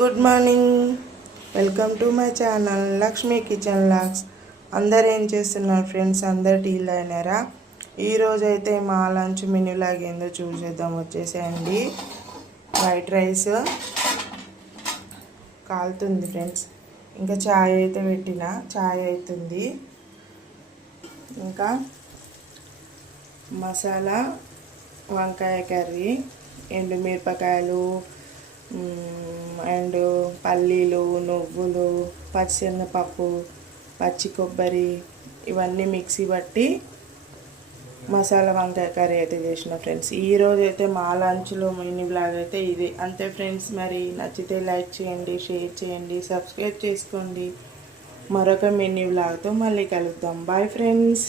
Good morning, welcome to my channel Lakshmi kitchen logs. అందరు ఏం చేస్తున్నారు ఫ్రెండ్స్? అందరు టీ అయినారా? ఈరోజు అయితే మా లంచ్ మెన్యూ లాగా ఏందో చూసేద్దాం. వచ్చేసేయండి, వైట్ రైస్ కాలుతుంది ఫ్రెండ్స్. ఇంకా చాయ్ అయితే పెట్టిన, చాయ్ అవుతుంది. ఇంకా మసాలా వంకాయ కర్రీ, ఎండుమిరపకాయలు అండ్ పల్లీలు, నువ్వులు, పచ్చిశనగపప్పు, పచ్చి కొబ్బరి ఇవన్నీ మిక్సీ పట్టి మసాలా వంకాయ కర్రీ అయితే చేసిన ఫ్రెండ్స్. ఈరోజు అయితే మా లంచ్లో మినీ బ్లాగ్ అయితే ఇది అంతే ఫ్రెండ్స్. మరి నచ్చితే లైక్ చేయండి, షేర్ చేయండి, సబ్స్క్రైబ్ చేసుకోండి. మరొక మినీ బ్లాగ్తో మళ్ళీ కలుద్దాం. Bye friends.